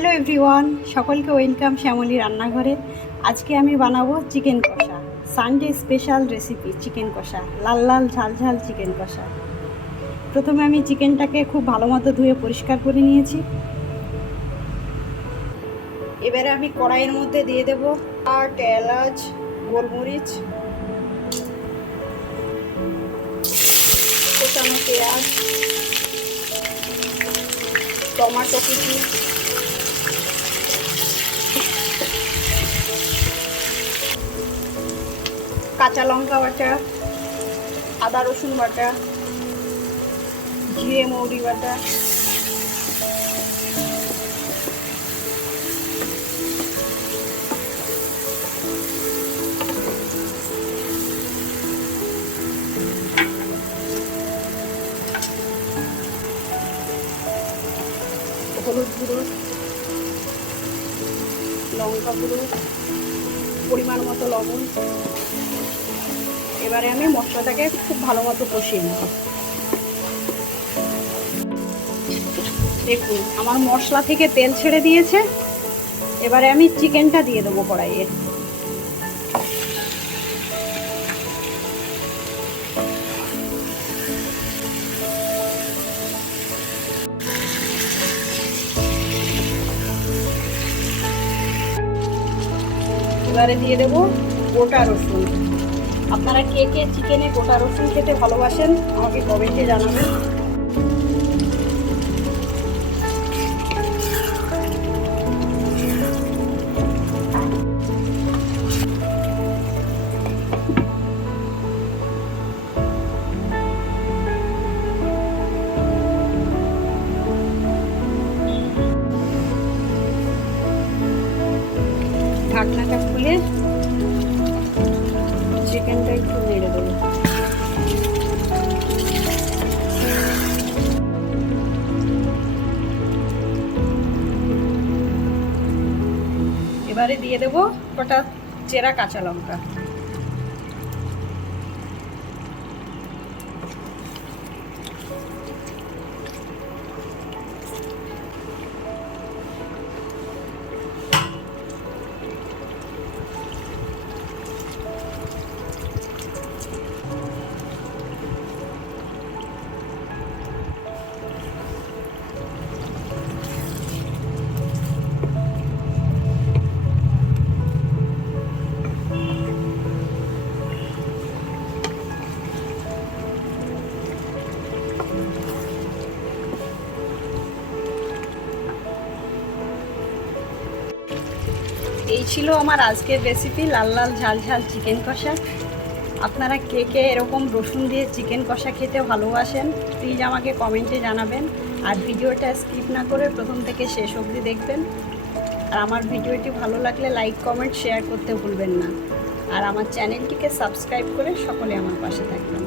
Hello everyone, সকলকে welcome Shyamoli রান্নাঘরে। আজকে আমি বানাবো চিকেন কষা। সানডে স্পেশাল রেসিপি চিকেন কষা, লাল লাল ঝাল ঝাল চিকেন কষা। প্রথমে আমি চিকেনটাকে খুব ভালো মতো ধুয়ে পরিষ্কার করে নিয়েছি। এবারে আমি কড়াইয়ের মধ্যে দিয়ে দেব আর এলাচ, গোলমরিচ, কোচানো পেঁয়াজ, টমেটো কুচি, কাঁচা লঙ্কা বাটা, আদা রসুন বাটা, জিরে মৌরি বাটা, হলুদ গুঁড়ো, লঙ্কা গুঁড়ো, পরিমাণ মতো লবণ। এবারে আমি মশলাটাকে খুব ভালো মতো কষিয়ে নেব। দেখুন আমার মশলা থেকে তেল ছেড়ে দিয়েছে। এবারে আমি চিকেনটা দিয়ে দেবো কড়াইয়ে। এবারে দিয়ে দেবো গোটা রসুন। আপনারা কে কে চিকেনে গোটা রসুন খেতে ভালোবাসেন আমাকে কমেন্টে জানাবেন। ঢাকনাটা খুলে চিকেনটা একটু নেড়ে দেবো। এবারে দিয়ে দেবো কটা চেরা কাঁচা লঙ্কা। এই ছিল আমার আজকের রেসিপি, লাল লাল ঝাল ঝাল চিকেন কষা। আপনারা কে কে এরকম রসুন দিয়ে চিকেন কষা খেতে ভালোবাসেন প্লিজ আমাকে কমেন্টে জানাবেন। আর ভিডিওটা স্কিপ না করে প্রথম থেকে শেষ অবধি দেখবেন। আর আমার ভিডিওটি ভালো লাগলে লাইক, কমেন্ট, শেয়ার করতে ভুলবেন না। আর আমার চ্যানেলটিকে সাবস্ক্রাইব করে সকলে আমার পাশে থাকবেন।